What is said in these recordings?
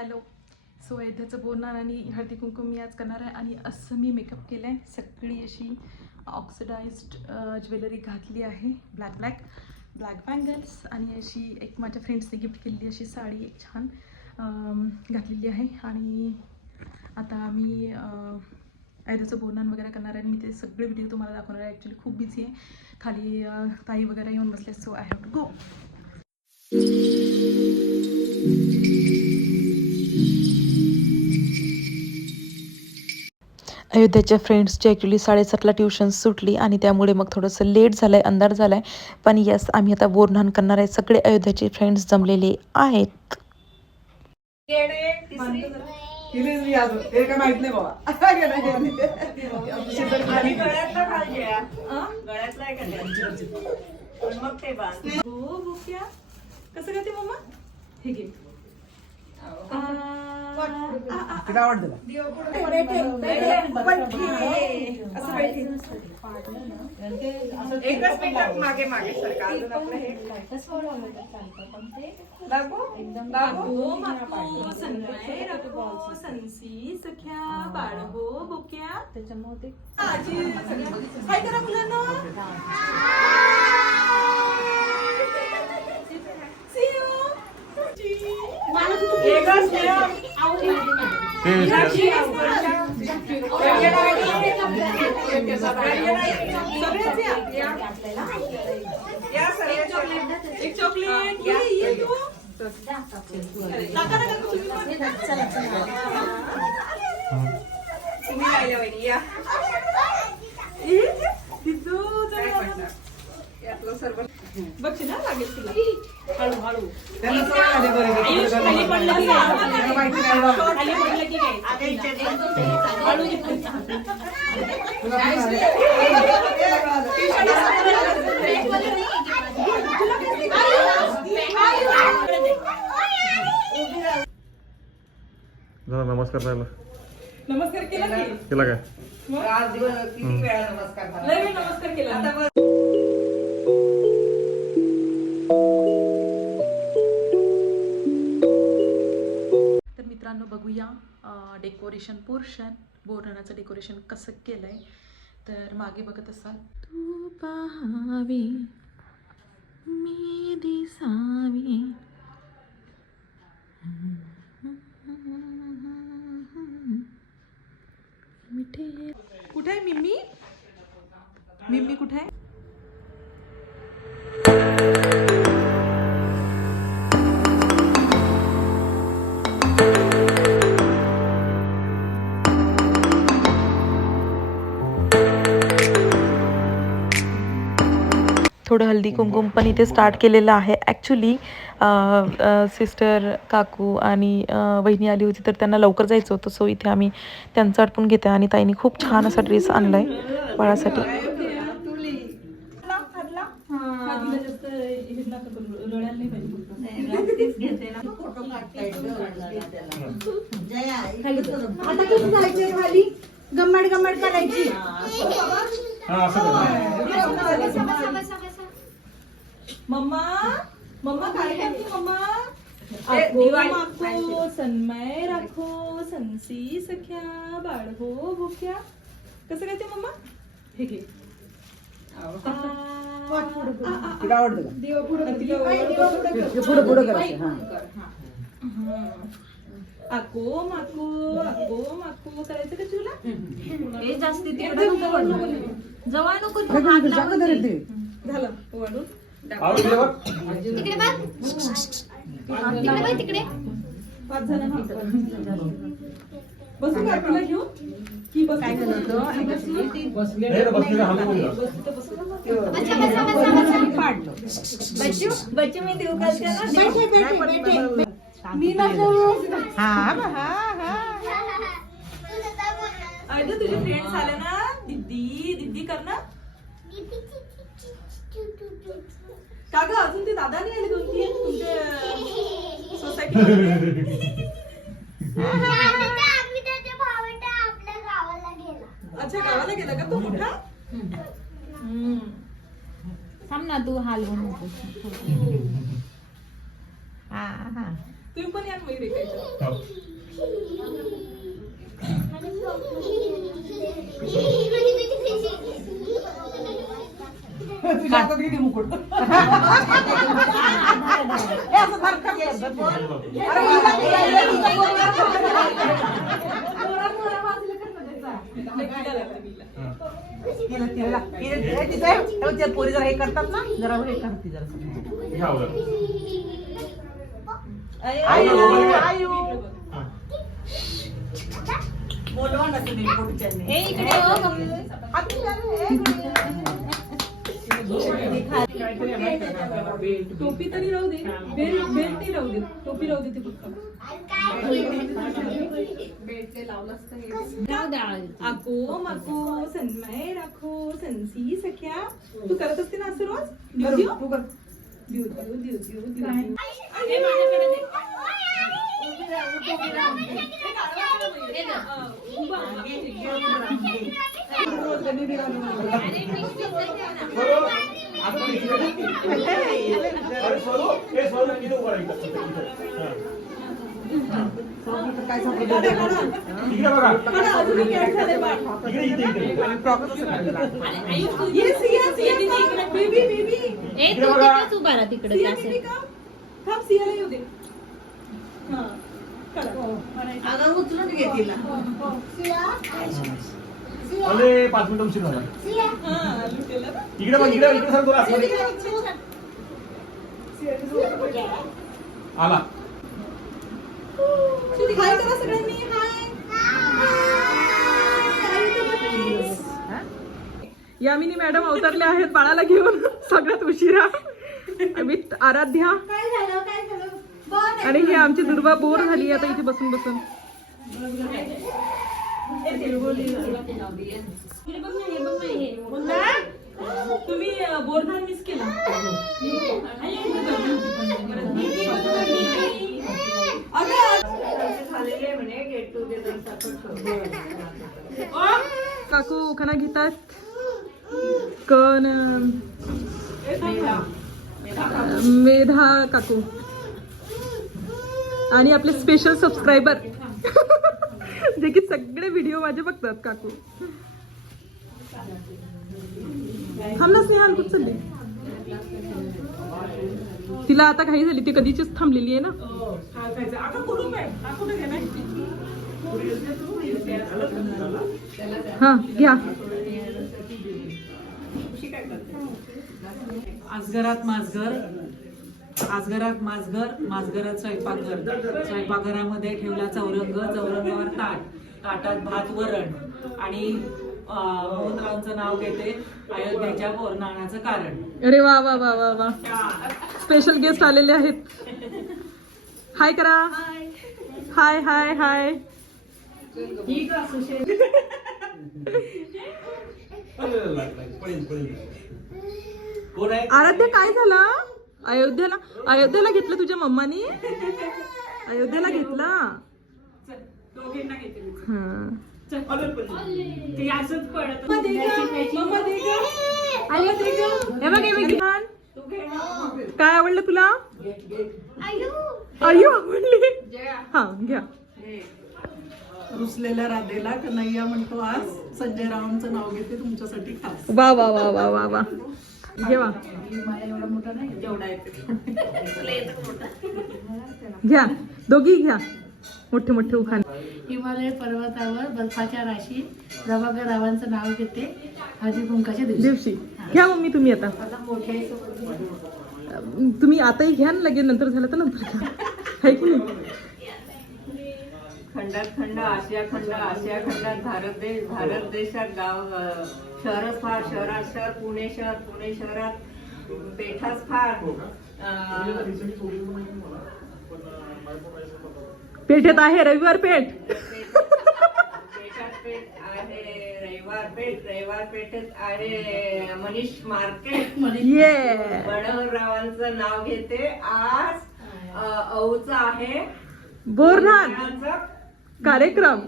Hello so अयोध्याचं बोलणार आणि हळदी कुंकू मी आज करणार आहे आणि असं मी मेकअप केलं आहे सगळी अशी ऑक्सिडाइज्ड ज्वेलरी घातली आहे. ब्लॅक ब्लॅक ब्लॅक बँगल्स आणि अशी एक माझ्या फ्रेंड्सने गिफ्ट केलेली अशी साडी एक छान घातलेली आहे. आणि आता मी अयोध्याचं बोलणं वगैरे करणार आहे आणि मी ते सगळे व्हिडिओ तुम्हाला दाखवणार आहे. ॲक्च्युली खूप बिझी आहे. खाली ताई वगैरे येऊन बसले so I have to go अयोध्याच्या फ्रेंड्सची ॲक्च्युली साडेसातला ट्युशन सुटली आणि त्यामुळे मग थोडंसं लेट झालं आहे अंधार झाला आहे पण यस आम्ही आता बोरनान करणार आहे. सगळे अयोध्याचे फ्रेंड्स जमलेले आहेत. हे हो कसं हे घे. तिला आवडतं? एकच मिनिटात मागे मागे सरका अजून आपलं हे? सख्या बुक्या. त्याच्यामध्ये आजी काय करा मुलांना See you. एकच मिनिट. सगळ्याच या. या सगळ्या एक चॉकलेट ये ये तू नका नका तुम्ही पण. तुम्ही राहिल्या वहिनी या ये, दिदू, काय चला. पडणार यातलं सर्व बघशील ना लागेल तुला हळू हळू त्यांना सवय झाली बरं का? आयुष खाली पडलं की त्यांना माहिती नाही बाबा. खाली पडलं की काय आगे इथे दे. हळू घे. तुला पण आलं. जरा नमस्कार नमस्कार केला की केला काय आज दिवस किती वेळा नमस्कार झाला. लय वेळ नमस्कार केला आता बघ. मित्रांनो बघूया डेकोरेशन पोर्शन बोरणाचं डेकोरेशन कसं केलंय. तर मागे बघत असाल. तू पाहावी मी दिसावी. कुठे आहे मिम्मी? मिम्मी कुठे आहे? थोडं हल्दी कुंकुम पण इथे स्टार्ट केलेलं आहे. ॲक्च्युली सिस्टर काकू आणि वहिनी आली होती तर त्यांना लवकर जायचं होतं. सो इथे आम्ही त्यांचं आटपून घेते आणि ताईने खूप छान असा ड्रेस आणला आहे बाळासाठी गम्मड गम्मड करायची मम्मा मम्मा काय करते मम्मा. माखो सन्मय राखो संसी सख्या बाळहो भुक्या. कसं करते मम्मा? हे घे. तिला. आवडतं का? हे पुढं पुढं करायचं हा. आको माको आको माको करायचं का तुला? हे जास्ती तिकडे नको वाढू. जवळ नको जागा ते. झालं वाढून तिकडे बघ. तिकडे बघ तिकडे. पाच जण हा. बसू का तुला घेऊन? की बस? काय बच्चा बसा बसा बसा बच्चू बच्चू मी देऊ का अरे तुझे फ्रेंड्स आले ना? दिदी दिदी कर ना. का ग अजून ते दादा नाही आले दोन तीन? तुमच्या सोसायटी अच्छा गावाला गेला का तो मोठा? थांब ना तू हलवू नको तू तुम्ही पण या ना मयूर एकायच्या हो. तुझ्या हातात किती मुकुट हे असं धर, धर, धर, धर. अरे हिला- हिला- हिला- हिला हा. हिला- हिला- हिला- तिचं आहे. तेव्हा त्या पोरी जरा हे करतात ना जरा हे करते जरा. आयु आयु. बोलवा ना तुम्ही पुढच्याने. इकडे हो. हात रे. टोपी तरी राहू दे. बेल्ट बेल्ट नाही राहू दे. टोपी राहू दे. ते फक्त जाऊ द्या. आको माको सन्मय राखो संसी सख्या तू करत असते ना असं रोज देऊ देऊ तू कर. देऊ देऊ देऊ देऊ उभा राहा, तिकडे सिया का थांब सियाला येऊ दे अगं उचलून घे तिला. हो, हो. अरे पाच मिनिटं उशीर झाला हा इकडे बघ इकडे इकडे सर तुला आला. हाय करा सगळ्यांनी हाय. यामिनी मॅडम अवतरल्या आहेत बाळाला घेऊन. सगळ्यात उशिरा. आम्ही आराध्या. आणि ही आमची दुर्वा बोर झाली आता इथे बसून बसून. तुम्ही बोरधर मिस केला काकू खाना घेतात? कण मेधा काकू. आणि आपले स्पेशल सबस्क्रायबर जे की सगळे व्हिडिओ माझे बघतात काकू. थांब ना स्नेहाल कुठं चालली? तिला आता काही झाली ती कधीचीच थांबलेली आहे ना. हा घ्या. आजगरात माजघर. आजगरात माजघर माजघरात स्वयंपाकघर. स्वयंपाकघरामध्ये ठेवला चौरंग चौरंगावर ताट ताटात भात वरण. आणि मोहनरावांचं नाव घेते अयोध्येच्या पौर्णानाचं कारण. अरे वा वा वा वा वा. स्पेशल गेस्ट आलेले आहेत. हाय करा हाय हाय हाय कोण आहे आराध्या काय झालं? अयोध्येला? अयोध्येला घेतलं तुझ्या मम्मानी? अयोध्येला घेतला? हा. ते असंच पडत. मम्मा दे गं, मम्मा दे गं. हे बघ हे बघ. छान. काय आवडलं तुला? आयु. आवडली. हा घ्या. रुसलेल्या राधेला कन्हैया म्हणतो आज. संजय रावांचं नाव घेते तुमच्यासाठी खास. वा वा वा वा वा वा. घेवा. घ्या. दोघी घ्या. मोठे मोठे उखाणे. हिमालय पर्वतावर बर्फाच्या राशी प्रभाकर रावांचं नाव घेते हळदी कुंकाच्या दिवशी. दिवशी. घ्या मम्मी तुम्ही आता. तुम्ही आताही घ्या ना लगेच नंतर झालं तर नंतर घ्या. हाय की नाही? खंडात खंड आशिया खंड आशिया खंडात भारत देश भारत देशात गाव शहरच फार शहरात शहर पुणे शहर पुणे शहरात पेठाच फार. अं, पेठेत आहे रविवार पेठ. पेठात पेठ आहे रविवार पेठ रविवार पेठेत आहे मनीष मार्केट. बडवरावांचं नाव घेते. आज औचं आहे. बोरनाथ. कार्यक्रम.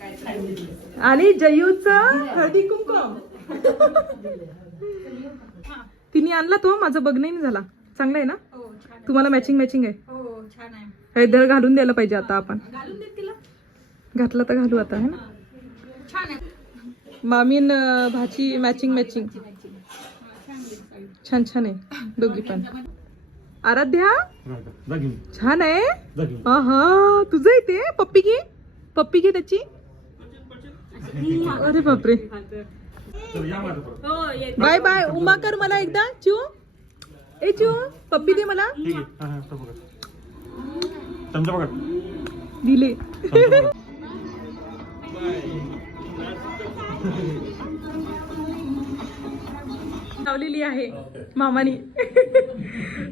आणि जयूच हळदी कुंकम. तिने आणला तो माझा बघ नाही झाला. चांगलं आहे ना? हो. तुम्हाला मॅचिंग मॅचिंग आहे? हो छान आहे. हे घालून द्यायला पाहिजे आता आपण. घालून दे तिला? घातला तर घालू आता है ना? छान आहे. मामी न भाची मॅचिंग मॅचिंग छान छान आहे. दोघी पण. आराध्या? छान आहे. हा तुझं आहे ते पप्पी घे. पप्पी घे त्याची. अरे बापरे. हो बाय बाय उमा कर मला एकदा चिऊ. ए चिऊ पप्पी दे मला. दिले. लावलेली आहे मामानी.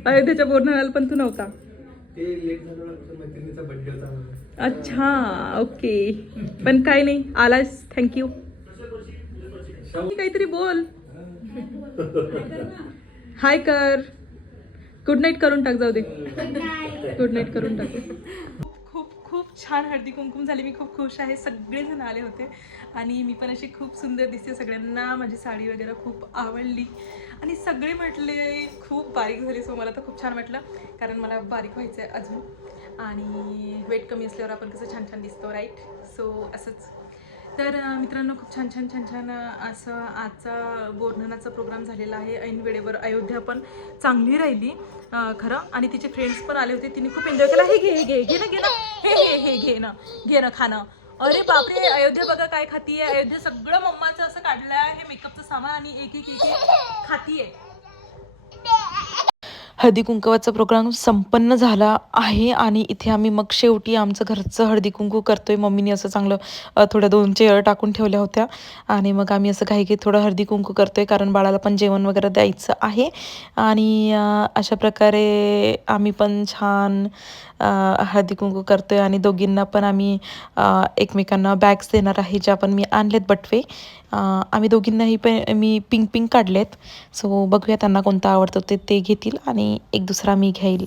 अयोध्येच्या बोरणाला पण तू नव्हता. ते लेट झालं मैत्रिणीचा बर्थडे होता. अच्छा ओके. पण काय नाही आलास थँक्यू काहीतरी बोल. हाय कर. गुड नाईट करून टाक जाऊ दे. गुड नाईट करून टाक. छान हळदी कुंकुम झाली. मी खूप खुश आहे. सगळेजण आले होते. आणि मी पण अशी खूप सुंदर दिसते. सगळ्यांना माझी साडी वगैरे खूप आवडली. आणि सगळे म्हटले खूप बारीक झाली सो हो. मला तर खूप छान वाटलं. कारण मला बारीक व्हायचं आहे अजून. आणि वेट कमी असल्यावर आपण कसं छान छान दिसतो राईट सो असंच. तर मित्रांनो खूप छान छान छान छान असं आजचा बोरणाचा प्रोग्राम झालेला आहे. ऐन वेळेवर अयोध्या पण चांगली राहिली खरं. आणि तिचे फ्रेंड्स पण आले होते. तिने खूप एन्जॉय केला. हे घे हे घे घे ना घे ना हे हे हे घे ना घे ना खाणं. अरे बापरे अयोध्या बघा काय खातीये. अयोध्या सगळं मम्माचं असं काढलं आहे हे मेकअपचं सामान आणि एक एक एक एक खातीये. हळदी कुंकवाचा प्रोग्राम संपन्न झाला आहे आणि इथे आम्ही मग शेवटी आमचं घरचं हळदी कुंकू करतोय. मम्मीने असं चांगलं थोड्या दोन चेअर टाकून ठेवल्या होत्या. आणि मग आम्ही असं काही काही थोडं हळदी कुंकू करतोय कारण बाळाला पण जेवण वगैरे द्यायचं आहे. आणि अशा प्रकारे आम्ही पण छान हळदी कुंकू करतोय आणि दोघींना पण आम्ही एकमेकांना बॅग्स देणार आहे ज्या पण मी आणलेत बटवे. आम्ही दोघींनाही पण मी पिंक पिंक काढलेत. सो बघूया त्यांना कोणतं आवडतं ते ते घेतील आणि एक दुसरा मी घेईल.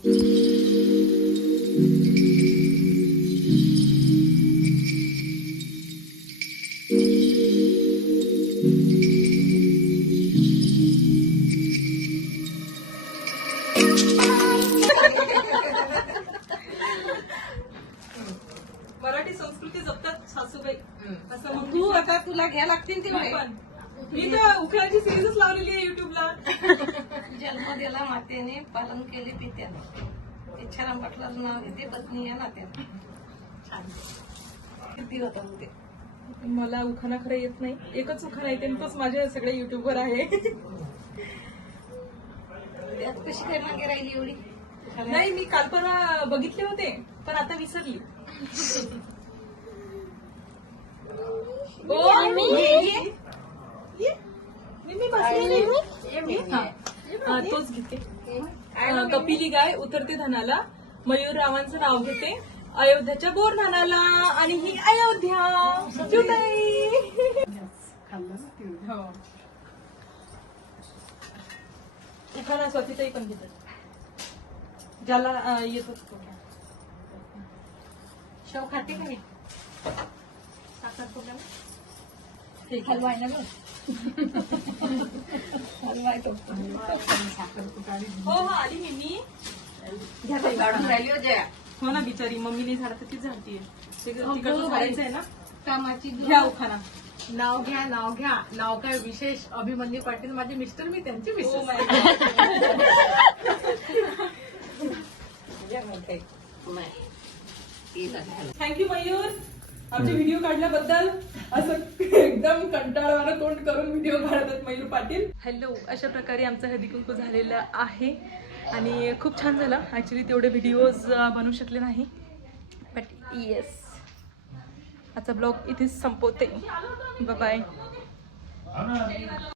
घ्या लागतील तेवढे पण. मी तर उखळाची सिरीजच लावलेली आहे युट्यूबला जन्म दिला मातेने पालन केले पित्याने. इच्छाला म्हटलं नाव घेते पत्नी या नात्याने. किती होता मग ते? मला उखाणा खरं येत नाही. एकच उखाणा येते तोच माझ्या सगळ्या युट्यूबवर आहे. त्यात कशी काय मागे राहिली एवढी? नाही मी काल परवा बघितले होते पण आता विसरली ओ, ये, ये. ये. मी- मी बसलेली आहे. हा. हा, तोच घेते पहिली गाय उतरते धनाला. मयूर रावांचं नाव घेते. अयोध्याच्या बोर धनाला आणि ही अयोध्या. जुताई. हो स्वातीताई पण घेतात. ज्याला येत असतो शेव खाते का मी साखर खोबरं. ना हो हो आली मी मी राहिली हो ना बिचारी मम्मीने झाड तर तीच झाडतीये तिकडचं झाडायचं आहे ना कामाची घ्या उखाणा नाव घ्या नाव घ्या नाव काय विशेष अभिमन्यू पाटील माझे मिस्टर मी त्यांचे मिस्टर थँक्यू मयूर आमचे व्हिडिओ काढल्याबद्दल असं एकदम कंटाळवाणं तोंड करून व्हिडिओ काढतात मयूर पाटील. हॅलो अशा प्रकारे आमचं हळदी कुंकू झालेलं आहे. आणि खूप छान झालं. ॲक्च्युली तेवढे व्हिडिओज बनवू शकले नाही. बट येस आजचा ब्लॉग इथेच संपवते. बाय